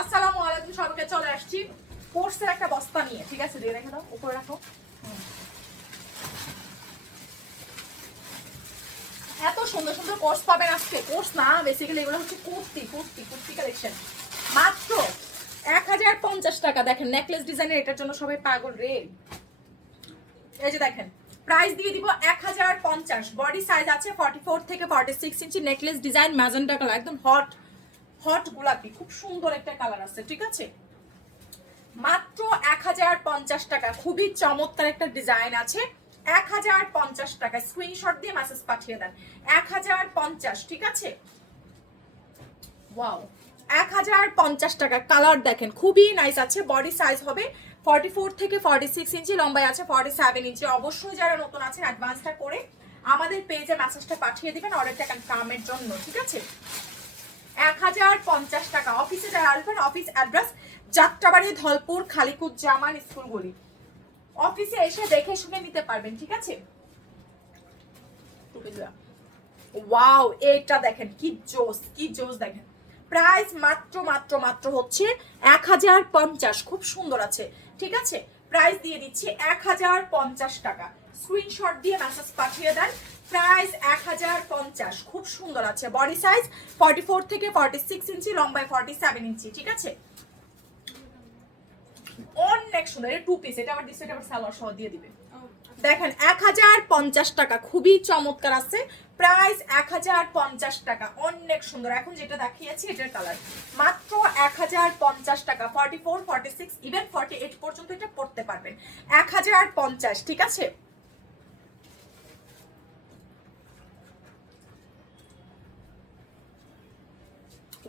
আসসালামু আলাইকুম, সবাইকে চলে আসছি। কোর্সের একটা বস্তা নিয়ে, ঠিক আছে? দিয়ে রেখে দাও, উপরে রাখো। এত সুন্দর সুন্দর কোর্স পাবেন আজকে। কোর্স না বেসিক্যালি এগুলো হচ্ছে কুর্তি কুর্তি কুর্তি কালেকশন মাত্র এক হাজার পঞ্চাশ টাকা। দেখেন নেকলেস ডিজাইনের এটার জন্য সবাই পাগল রে। এই যে দেখেন প্রাইস দিয়ে দিব এক হাজার পঞ্চাশ। বডি সাইজ আছে ফর্টি ফোর থেকে forty six inch necklace design magenta colour একদম হট হট গোলাপি, খুব সুন্দর একটা কালার আছে, ঠিক আছে? মাত্র এক হাজার পঞ্চাশ টাকা, খুবই চমৎকার একটা ডিজাইন আছে। এক হাজার পঞ্চাশ টাকা স্ক্রিনশট দিয়ে মেসেজ পাঠিয়ে দেন। এক হাজার পঞ্চাশ, ঠিক আছে? এক হাজার পঞ্চাশ টাকা কালার দেখেন, খুবই নাইস আছে বডি সাইজ হবে ফর্টি ফোর থেকে ফর্টি সিক্স ইঞ্চি, লম্বায় আছে ফর্টি সেভেন ইঞ্চি। অবশ্যই যারা নতুন আছেন অ্যাডভান্সটা করে আমাদের পেজে মেসেজটা পাঠিয়ে দিবেন অর্ডারটা কনফার্মের জন্য, ঠিক আছে? এক হাজার পঞ্চাশ টাকা। অফিসে আসবেন অফিস অ্যাড্রেস যাত্রাবাড়ি, ধলপুর খালিকুজ্জামান স্কুলগুলি অফিসে এসে দেখে শুনে নিতে পারবেন, ঠিক আছে? ওয়াও, এটা দেখেন, কি জোস কি জোস দেখেন। প্রাইস মাত্র মাত্র মাত্র হচ্ছে এক হাজার পঞ্চাশ। খুব সুন্দর আছে, ঠিক আছে? প্রাইস দিয়ে দিচ্ছি এক হাজার পঞ্চাশ টাকা। স্ক্রিনশট দিয়ে মেসেজ পাঠিয়ে দেন। প্রাইস এক হাজার পঞ্চাশ। খুব সুন্দর আছে। বডি সাইজ ফর্টি ফোর থেকে ফর্টি সিক্স ইঞ্চি লম্বায় ফর্টি সেভেন ইঞ্চি ঠিক আছে? অনেক সুন্দর। টু পিস এটা আবার দিচ্ছে এটা আবার সালোয়ার সহ দিয়ে দিবে। দেখেন, এক হাজার পঞ্চাশ টাকা। খুবই চমৎকার আছে। প্রাইস এক হাজার পঞ্চাশ টাকা। অনেক সুন্দর। এখন যেটা দেখিয়েছি, এটার কালার মাত্র এক হাজার পঞ্চাশ টাকা। Forty four forty six even forty eight পর্যন্ত এটা পড়তে পারবেন। এক হাজার পঞ্চাশ, ঠিক আছে?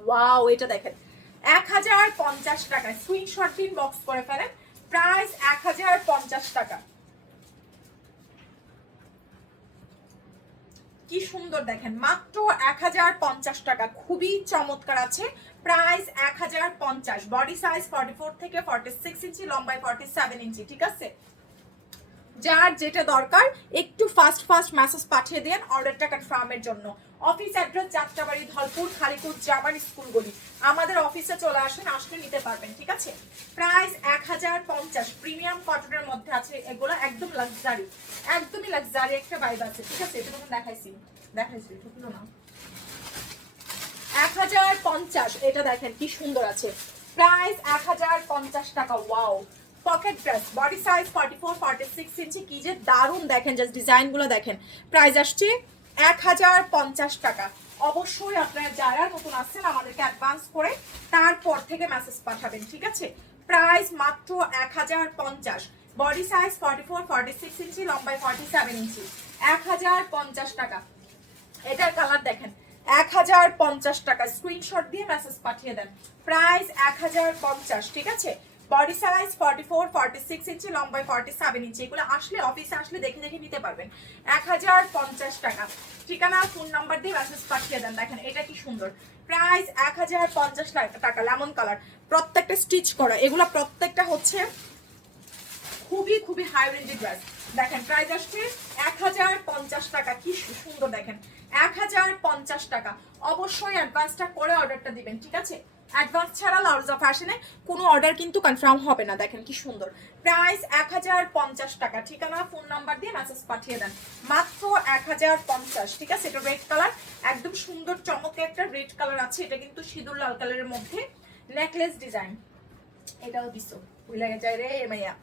ওয়াও এটা দেখেন। এক হাজার পঞ্চাশ টাকা। স্ক্রিনশট দিন বক্স করে ফেলেন। প্রাইস এক হাজার পঞ্চাশ টাকা। কি সুন্দর দেখেন। মাত্র এক হাজার পঞ্চাশ টাকা। খুবই চমৎকার আছে। প্রাইস এক হাজার পঞ্চাশ। বডি সাইজ ফর্টি ফোর থেকে ফর্টি সিক্স ইঞ্চি, লম্বায় ফর্টি সেভেন ইঞ্চি, ঠিক আছে? যার যেটা দরকার, একটু ফাস্ট ফাস্ট মেসেজ পাঠিয়ে দেন অর্ডারটা কনফার্মের জন্য। অফিস অ্যাড্রেস যাত্রাবাড়ি, ধলপুর খালিপুর জামান স্কুলগুলি আমাদের অফিসে চলে আসেন, আসলে নিতে পারবেন, ঠিক আছে? প্রাইস এক হাজার পঞ্চাশ প্রিমিয়াম কটনের মধ্যে আছে এগুলো, একদম লাক্সারি একদমই লাক্সারি একটা বাইব আছে, ঠিক আছে? এটা তখন দেখাইছি দেখাইছি ঢুকলো না। এক হাজার পঞ্চাশ, এটা দেখেন কি সুন্দর আছে। প্রাইস এক হাজার পঞ্চাশ টাকা wow pocket dress body size forty four forty six ইঞ্চি, কি যে দারুণ দেখেন জাস্ট ডিজাইনগুলো দেখেন। প্রাইস আসছে এক হাজার পঞ্চাশ টাকা। অবশ্যই আপনারা যারা নতুন আসছেন আমাদেরকে অ্যাডভান্স করে তারপর থেকে মেসেজ পাঠাবেন, ঠিক আছে? প্রাইস মাত্র এক হাজার পঞ্চাশ। Body size forty four forty six ইঞ্চি লম্বায় ফর্টি সেভেন ইঞ্চি এক হাজার পঞ্চাশ টাকা। এটার কালার দেখেন। এক হাজার পঞ্চাশ টাকা। স্ক্রিনশট দিয়ে মেসেজ পাঠিয়ে দেন। প্রাইস এক হাজার পঞ্চাশ, ঠিক আছে? Body size forty four forty six ইঞ্চি লম্বায় ফর্টি সেভেন ইঞ্চি এগুলো আসলে অফিসে আসলে দেখে দেখে নিতে পারবেন। এক হাজার পঞ্চাশ টাকা। ঠিকানা ফোন নাম্বার দিয়ে মেসেজ পাঠিয়ে দেন। দেখেন, এটা কি সুন্দর। প্রাইস এক হাজার পঞ্চাশ টাকা লেমন কালার প্রত্যেকটা স্টিচ করা। এগুলো প্রত্যেকটা হচ্ছে খুবই খুবই হাই রেঞ্জের ড্রেস দেখেন প্রাইস আসছে এক হাজার পঞ্চাশ টাকা। কি সুন্দর দেখেন। এক হাজার পঞ্চাশ টাকা। অবশ্যই অ্যাডভান্সটা করে অর্ডারটা দিবেন, ঠিক আছে? অ্যাডভান্স ছাড়া লাউজ ফ্যাশনে কোনো অর্ডার কিন্তু কনফার্ম হবে না। দেখেন কি সুন্দর। প্রাইস এক হাজার পঞ্চাশ টাকা। ঠিকানা ফোন নাম্বার দিয়ে মেসেজ পাঠিয়ে দেন। মাত্র এক হাজার পঞ্চাশ, ঠিক আছে? এটা রেড কালার একদম সুন্দর চমকে একটা রেড কালার আছে। এটা কিন্তু সিঁদুর লাল কালারের মধ্যে। নেকলেস ডিজাইন এটাও ভুলে লেগে যায় রে, মাইয়া।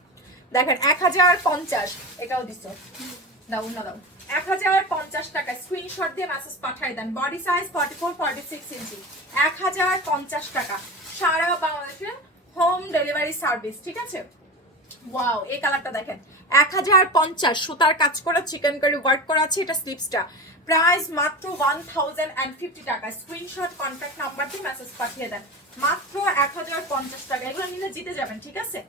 দেখেন, এক হাজার পঞ্চাশ। এটাও দিছো। দাও না দাও। এক হাজার পঞ্চাশ টাকা স্ক্রিনশট দিয়ে মেসেজ পাঠিয়ে দেন। Body size forty four forty six ইঞ্চি এক হাজার পঞ্চাশ টাকা সারা বাংলাদেশে হোম ডেলিভারি সার্ভিস ঠিক আছে? ওয়াও এই কালারটা দেখেন। এক হাজার পঞ্চাশ সুতার কাজ করা চিকেন কারি ওয়ার্ক করা আছে, এটা স্লিপসটা প্রাইস মাত্র ওয়ান থাউজেন্ড অ্যান্ড ফিফটি টাকা। স্ক্রিনশট কন্ট্যাক্ট নাম্বার দিয়ে মেসেজ পাঠিয়ে দেন। মাত্র এক হাজার পঞ্চাশ টাকা। এগুলো নিলে জিতে যাবেন, ঠিক আছে?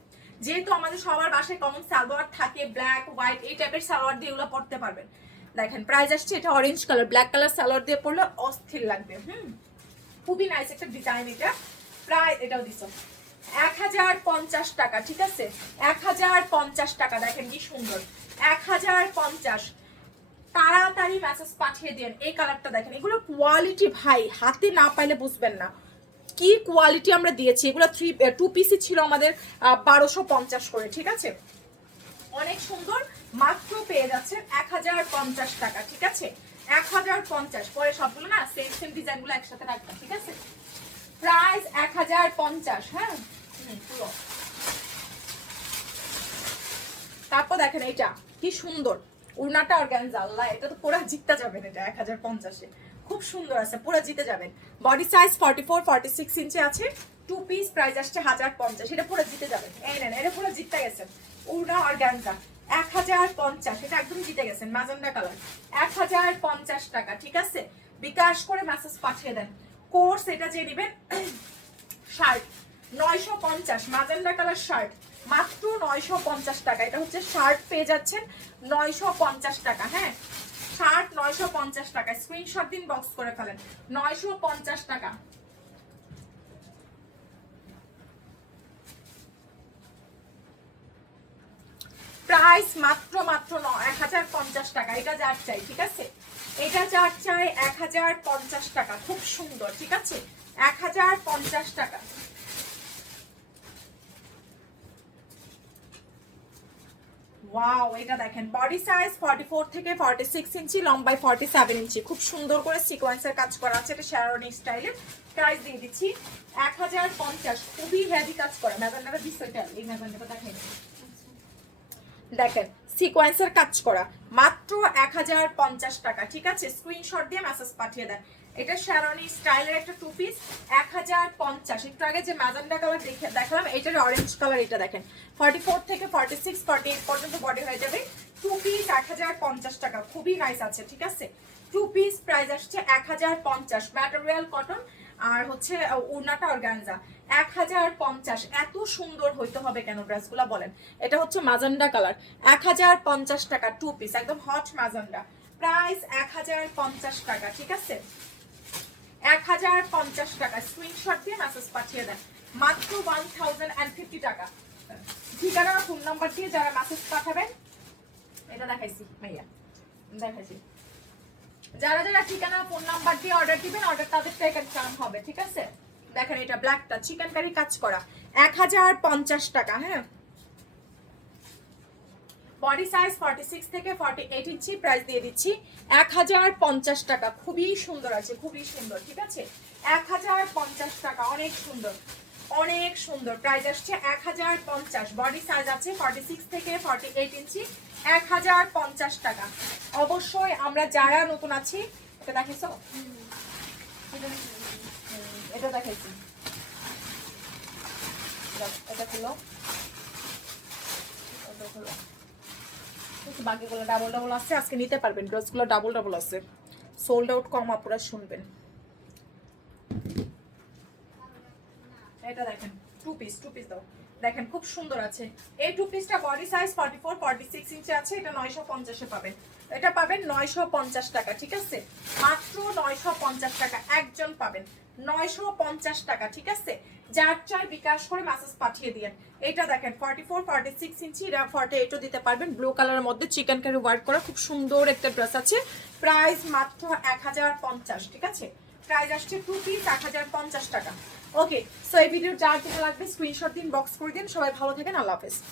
যেহেতু আমাদের সবার বাসায় কমন সালোয়ার থাকে ব্ল্যাক হোয়াইট এই টাইপের সালোয়ার দিয়ে এগুলো পড়তে পারবেন। দেখেন প্রাইস আসছে, এটা orange colour black colour salwar দিয়ে পড়লে অস্থির লাগবে, হুম? খুবই নাইস একটা ডিজাইন এটা। প্রায় এটাও দিছ। এক হাজার পঞ্চাশ টাকা, ঠিক আছে? এক হাজার পঞ্চাশ টাকা, দেখেন কি সুন্দর। এক হাজার পঞ্চাশ। তাড়াতাড়ি মেসেজ পাঠিয়ে দেন এই কালারটা দেখেন এগুলো কোয়ালিটি ভাই, হাতে না পাইলে বুঝবেন না। কি কোয়ালিটি আমরা দিয়েছি? এগুলো থ্রি টু পিসি ছিল আমাদের বারোশো পঞ্চাশ করে, ঠিক আছে? অনেক সুন্দর। মাত্র পেয়ে যাচ্ছেন এক হাজার পঞ্চাশ টাকা, ঠিক আছে? এক হাজার পঞ্চাশ, পরে সবগুলো না সেম সেম ডিজাইনগুলো একসাথে রাখবেন, ঠিক আছে? প্রাইস এক হাজার পঞ্চাশ হ্যাঁ? পুরো। তারপর দেখেন এটা কি সুন্দর। উড়নাটা অর্গানজা আল্লাহ, এটা তো পুরো জিততে যাবেন এটা এক হাজার পঞ্চাশে। খুব সুন্দর আছে, পুরো জিতে যাবেন। Body size forty four forty six ইঞ্চি আছে টু পিস প্রাইস আসছে হাজার পঞ্চাশ, এটা পুরো জিতে যাবেন। এই নেন, এটা পুরো জিততে গেছেন। উড়না অর্গানজা এক হাজার পঞ্চাশ, এটা একদম জিতে গেছেন ম্যাজেন্ডা কালার এক হাজার পঞ্চাশ টাকা, ঠিক আছে? বিকাশ করে মেসেজ পাঠিয়ে দেন। কোর্স এটা যে নেবেন শার্ট নয়শো পঞ্চাশ, মাজেন্ডা কালার শার্ট মাত্র নয়শো পঞ্চাশ টাকা, এটা হচ্ছে শার্ট পেয়ে যাচ্ছেন নয়শো পঞ্চাশ টাকা হ্যাঁ? শার্ট নয়শো পঞ্চাশ টাকা স্ক্রিনশট দিন বক্স করে ফেলেন। নয়শো পঞ্চাশ টাকা। প্রাইস মাত্র মাত্র ন, এক হাজার পঞ্চাশ টাকা। এটা যার চাই, ঠিক আছে? এটা যার চাই এক হাজার পঞ্চাশ টাকা। খুব সুন্দর, ঠিক আছে? এক হাজার পঞ্চাশ টাকা। ওয়াও এটা দেখেন বডি সাইজ 44 থেকে 46 ইঞ্চি লম্বায় 47 ইঞ্চি। খুব সুন্দর করে সিকোয়েন্সের কাজ করা আছে, এটা দিয়ে দিচ্ছি 1050 খুবই কাজ দেখেন। দেখেন সিকোয়েন্সের কাজ করা। মাত্র 1050 টাকা, ঠিক আছে? স্ক্রিনশট দিয়ে মেসেজ পাঠিয়ে দেন। এটা শ্যারনি স্টাইলের একটা টু পিস এক হাজার পঞ্চাশ। একটু আগে যে ম্যাজেন্ডা কালার দেখে দেখালাম এটার অরেঞ্জ কালার এটা দেখেন। ফর্টি ফোর থেকে ফর্টি সিক্স ফর্টি এইট পর্যন্ত বডি হয়ে যাবে। টু পিস এক হাজার পঞ্চাশ টাকা। খুবই নাইস আছে, ঠিক আছে? টু পিস প্রাইস আসছে এক হাজার পঞ্চাশ। ম্যাটেরিয়াল কটন আর হচ্ছে উড়নাটা অর্গানজা। এক হাজার পঞ্চাশ, এত সুন্দর হইতে হবে কেন ড্রেসগুলো বলেন? এটা হচ্ছে মাজেন্ডা কালার। এক হাজার পঞ্চাশ টাকা টু পিস একদম হট মাজেন্ডা। প্রাইস এক হাজার পঞ্চাশ টাকা, ঠিক আছে? এক হাজার পঞ্চাশ টাকা স্ক্রিনশট দিয়ে মেসেজ পাঠিয়ে দেন। মাত্র ওয়ান থাউজেন্ড অ্যান্ড ফিফটি টাকা। ঠিকানা ফোন নাম্বার দিয়ে যারা মেসেজ পাঠাবেন, এটা দেখাইছি, ভাইয়া। দেখাইছি। যারা যারা ঠিকানা ফোন নাম্বার দিয়ে অর্ডার দিবেন অর্ডার তাদের থেকে কনফার্ম হবে, ঠিক আছে? দেখেন এটা ব্ল্যাকটা চিকেন কারি কাজ করা। এক হাজার পঞ্চাশ টাকা হ্যাঁ? বডি সাইজ ফর্টি সিক্স থেকে ফর্টি এইট ইঞ্চি প্রাইস দিয়ে দিচ্ছি। এক হাজার পঞ্চাশ টাকা, খুবই সুন্দর আছে, খুবই সুন্দর, ঠিক আছে? এক হাজার পঞ্চাশ টাকা, অনেক সুন্দর। অনেক সুন্দর। প্রাইস আসছে এক হাজার পঞ্চাশ। বডি সাইজ আছে ফর্টি সিক্স থেকে ফর্টি এইট ইঞ্চি, এক হাজার পঞ্চাশ টাকা। অবশ্যই আমরা যারা নতুন আছি, এটা দেখেছ এটা দেখেছি এটা খুলো। এটা খুলো। বাকিগুলো ডাবল ডাবল আছে আজকে নিতে পারবেন। ড্রেসগুলো ডাবল ডাবল আছে সোল্ড আউট কম আপনারা শুনবেন। এটা দেখেন টু পিস টু পিস দাও। দেখেন, খুব সুন্দর আছে। এই টু পিসটা body size forty four forty six ইঞ্চি আছে, এটা নয়শো পঞ্চাশে পাবেন। এটা পাবেন নয়শো পঞ্চাশ টাকা, ঠিক আছে? মাত্র নয়শো পঞ্চাশ টাকা একজন পাবেন। নয়শো পঞ্চাশ টাকা, ঠিক আছে? যার চাই বিকাশ করে মেসেজ পাঠিয়ে দিয়েন। এটা দেখেন ফর্টি ফোর ফর্টি সিক্স ইঞ্চি এটা ফর্টি এইটও দিতে পারবেন। ব্লু কালারের মধ্যে চিকেন কারি ওয়ার্ক করা খুব সুন্দর একটা ড্রেস আছে। প্রাইস মাত্র এক হাজার পঞ্চাশ, ঠিক আছে? প্রাইস আসছে টু পিস এক হাজার পঞ্চাশ টাকা। ওকে সো এই ভিডিওর যার যেটা লাগবে স্ক্রিনশট দিন বক্স করে দিন। সবাই ভালো থাকেন, আল্লাহ হাফেজ।